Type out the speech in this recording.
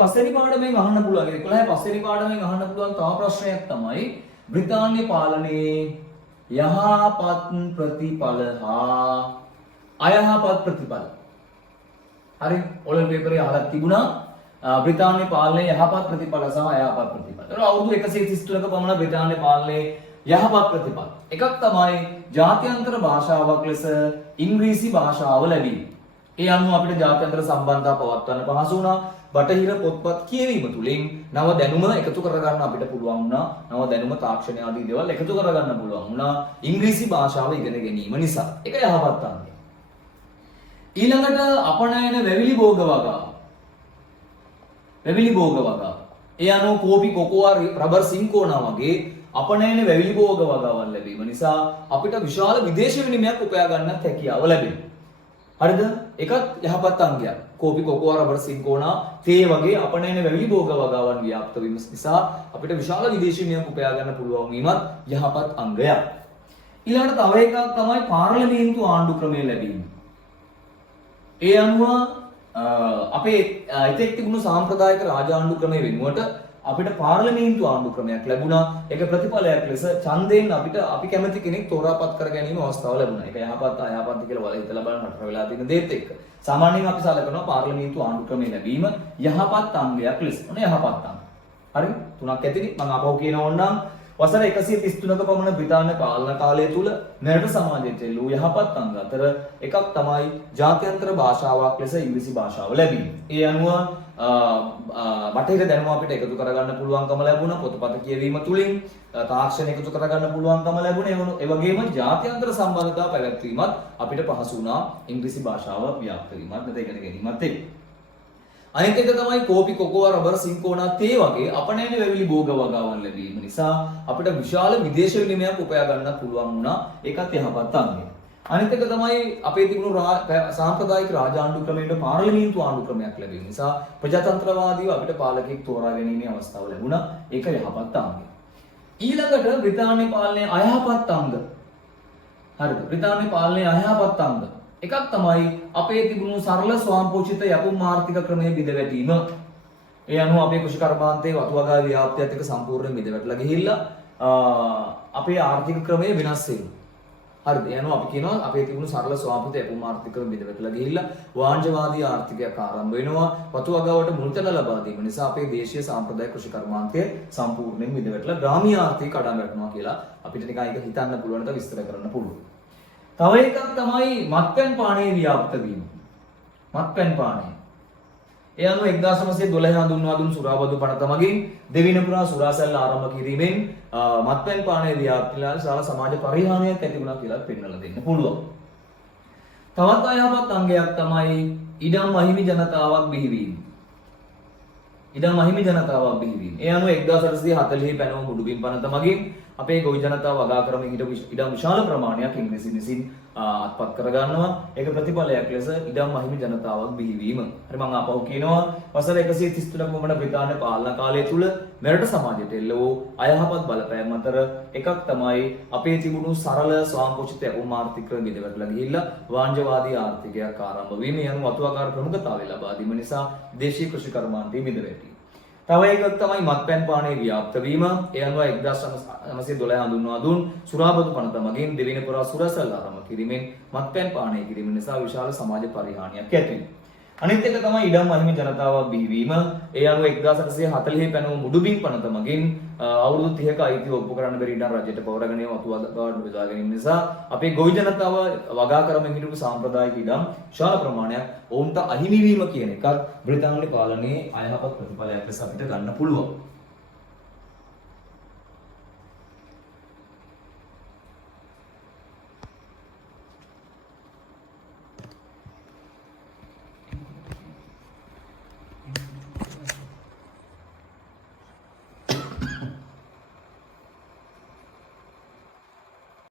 පස්වෙනි පාඩමෙන් අහන්න පුළුවන්. 11 පස්වෙනි පාඩමෙන් අහන්න පුළුවන් තව ප්‍රශ්නයක් තමයි බ්‍රිතාන්‍ය පාලනයේ යහපත් ප්‍රතිඵල හා අයහපත් ප්‍රතිඵල. හරි ඔලෙල් පේපරේ අහලා තිබුණා බ්‍රිතාන්‍ය පාලනයේ යහපත් ප්‍රතිඵල සහ අයහපත් ප්‍රතිඵල. ඒක අවුරුදු 133ක පමණ බ්‍රිතාන්‍ය පාලනයේ යහපත් ප්‍රතිඵල. එකක් තමයි ජාත්‍යන්තර භාෂාවක් ලෙස ඉංග්‍රීසි භාෂාව ලැබීම. ඒ අනුව අපිට ජාත්‍යන්තර සම්බන්ධතා පවත්වන්න පහසු වුණා. බටහිර පොත්පත් කියවීම තුළින් නව දැනුම එකතු කරගන්න අපිට පුළුවන් වුණා. නව දැනුම තාක්ෂණය ආදී දේවල් එකතු කරගන්න පුළුවන් වුණා ඉංග්‍රීසි භාෂාව ඉගෙන ගැනීම නිසා. ඒක යහපත් අංගය. ඊළඟට අපනයන වැවිලි භෝග වගාව. වැවිලි භෝග වගාව. ඒ අනුව කෝපි කොකෝවා රබර් සින්කෝනා වගේ අපනයන වැවිලි භෝග වගාවන් ලැබීම නිසා අපිට විශාල විදේශ විනිමයක් උපයා ගන්නත් හැකියාව ලැබෙනවා. හරිද? ඒකත් යහපත් අංගයක්. කෝපි කොකෝවා රබර් සින්කෝනා තේ වගේ අපනයන වැවිලි භෝග වගාවන් ව්‍යාප්ත වීම නිසා අපිට විශාල විදේශ විනිමයක් උපයා ගන්න පුළුවන් වීමත් යහපත් අංගයක්. ඊළඟට තව එකක් තමයි පාර්ලිමේන්තු ආණ්ඩු ක්‍රමය ලැබීම. ඒ අනුව අපේ ඉතෙක් තිබුණු සාම්ප්‍රදායික රාජාණ්ඩු ක්‍රමය වෙනුවට අපිට පාර්ලිමේන්තු ආණ්ඩු ක්‍රමයක් ලැබුණා. ඒක ප්‍රතිඵලයක් ලෙස ඡන්දයෙන් අපිට අපි කැමති කෙනෙක් තෝරාපත් කර ගැනීම අවස්ථාව ලැබුණා. ඒක යහපත් අයහපත් කියලා වල හිතලා බලන්න රට වෙලා තියෙන දේත් එක්ක. සාමාන්‍යයෙන් අපි සලකනවා පාර්ලිමේන්තු ආණ්ඩු ක්‍රමය ලැබීම යහපත් අංගයක් ලෙස. ඔන්න යහපත් අංග. හරි? තුනක් ඇතිනේ. මම අපව කියනවා නම් වසර 133ක පමණ බ්‍රිතාන්‍ය පාලන කාලය තුල මෙරට සමාජයට එළූ යහපත් අංග අතර එකක් තමයි ජාත්‍යන්තර භාෂාවක් ලෙස ඉංග්‍රීසි භාෂාව ලැබීම. ඒ අනුව බටහිර දැනුම අපිට එකතු කරගන්න පුළුවන්කම ලැබුණා. පොතපත කියවීම තුලින් තාක්ෂණ එකතු කරගන්න පුළුවන්කම ලැබුණා. ඒ වගේම ජාත්‍යන්තර සම්බන්ධතා පැවැත්වීමත් අපිට පහසු වුණා ඉංග්‍රීසි භාෂාව ව්‍යාප්ත වීමත් නැත්නම් ඉගෙන ගැනීමත් එක්ක. අනිත් එක තමයි කෝපි කොකෝවා රබර් සින්කෝනා තේ වගේ අපනයන වැවිලි භෝග වගාවන් ලැබීම නිසා අපිට විශාල විදේශ විනිමයක් උපයා ගන්න පුළුවන් වුණා. ඒකත් යහපත් අංගයක්. අනිත් එක තමයි අපේ තිබුණු සාම්ප්‍රදායික රාජාණ්ඩු ක්‍රමයට පාර්ලිමේන්තු ආණ්ඩු ක්‍රමයක් ලැබීම නිසා ප්‍රජාතන්ත්‍රවාදීව අපිට පාලකෙක් තෝරා ගැනීමේ අවස්ථාව ලැබුණා. ඒක යහපත් අංගයක්. ඊළඟට බ්‍රිතාන්‍ය පාලනයේ අයහපත් අංග. හරිද? බ්‍රිතාන්‍ය පාලනයේ අයහපත් අංග. එකක් තමයි අපේ තිබුණු සරල ස්වයංපෝෂිත යපුම් ආර්ථික ක්‍රමයේ බිඳවැටීම. ඒ අනුව අපේ කෘෂි කර්මාන්තයේ වතු වගා ව්‍යාප්තියත් එක්ක සම්පූර්ණයෙන් බිඳවැටලා ගිහිල්ලා අපේ ආර්ථික ක්‍රමය වෙනස් වෙනවා. හරිද? ඒ අනුව අපි කියනවා අපේ තිබුණු සරල ස්වයංපෝෂිත යපුම් ආර්ථික ක්‍රමය බිඳවැටලා ගිහිල්ලා වාණිජවාදී ආර්ථිකයක් ආරම්භ වෙනවා. වතු වගාවට මුල්තැන ලබා දීම නිසා අපේ දේශීය සාම්ප්‍රදායික කෘෂි කර්මාන්තය සම්පූර්ණයෙන් බිඳවැටලා ග්‍රාමීය ආර්ථිකය කඩා වැටෙනවා කියලා අපිට නිකන් ඒක හිතන්න පුළුවන් නැත්නම් විස්තර කරන්න පුළුවන්. තව එකක් තමයි මත්පැන් පානයේ ව්‍යාප්ත වීම. මත්පැන් පානය. ඒ අනුව 1912 හඳුන්වා දුන් සුරාබදු පනත මගින් දෙවින පුරා සුරාසැල්ල ආරම්භ කිරීමෙන් මත්පැන් පානයේ ව්‍යාප්තිලා සාල සමාජ පරිහානියක් ඇති වුණා කියලා පෙන්වලා දෙන්න පුළුවන්. තවත් අයහපත් අංගයක් තමයි ඉඩම් අහිමි ජනතාවක් බිහිවීම. ඉඩම් අහිමි ජනතාවක් බිහිවීම. ඒ අනුව 1840 පැනව මුඩුබිම් පනත මගින් අපේ ගොවි ජනතාව වගා කරමින් හිටපු ඉඩම් විශාල ප්‍රමාණයක් ඉංග්‍රීසි විසින් අත්පත් කරගන්නවා. ඒක ප්‍රතිඵලයක් ලෙස ඉඩම් අහිමි ජනතාවක් බිහිවීම. හරි මම ආපහු කියනවා වසර 133ක වමන බ්‍රිතාන්‍ය පාලන කාලය තුල මෙරට සමාජයට එල්ල වූ අයහපත් බලපෑම් අතර එකක් තමයි අපේ තිබුණු සරල ස්වයංපෝෂිත යපුම් ආර්ථික බිඳවැටලා ගිහිල්ලා වාණිජවාදී ආර්ථිකයක් ආරම්භ වීම යන වතුවකාර ප්‍රමුඛතාවය ලබා දීම නිසා දේශීය කෘෂි කර්මාන්තය බිඳවැටීම. තව එකක් තමයි මත්පැන් පානයේ ව්‍යාප්ත වීම. ඒ අනුව 1912 හඳුන්වා දුන් සුරාබදු පනත මගින් දෙවින පුරා සුරසල් ආරම්භ කිරීමෙන් මත්පැන් පානය කිරීම නිසා විශාල සමාජ පරිහානියක් ඇති වෙනවා. අනිත් එක තමයි ඉඩම් අහිමි ජනතාවක් බිහිවීම. ඒ අනුව 1840 පැනව මුඩුබිම් පනත මගින් අවුරුදු 30ක අයිතිය ඔප්පු කරන්න බැරි ඉඩම් රජයට පවරගෙන වතු වගාවට බෙදා ගැනීම නිසා අපේ ගොවි ජනතාව වගා කරමින් හිටපු සාම්ප්‍රදායික ඉඩම් විශාල ප්‍රමාණයක් ඔවුන්ට අහිමි වීම කියන එකත් බ්‍රිතාන්‍ය පාලනයේ අයහපත් ප්‍රතිඵලයක් ලෙස අපිට ගන්න පුළුවන්.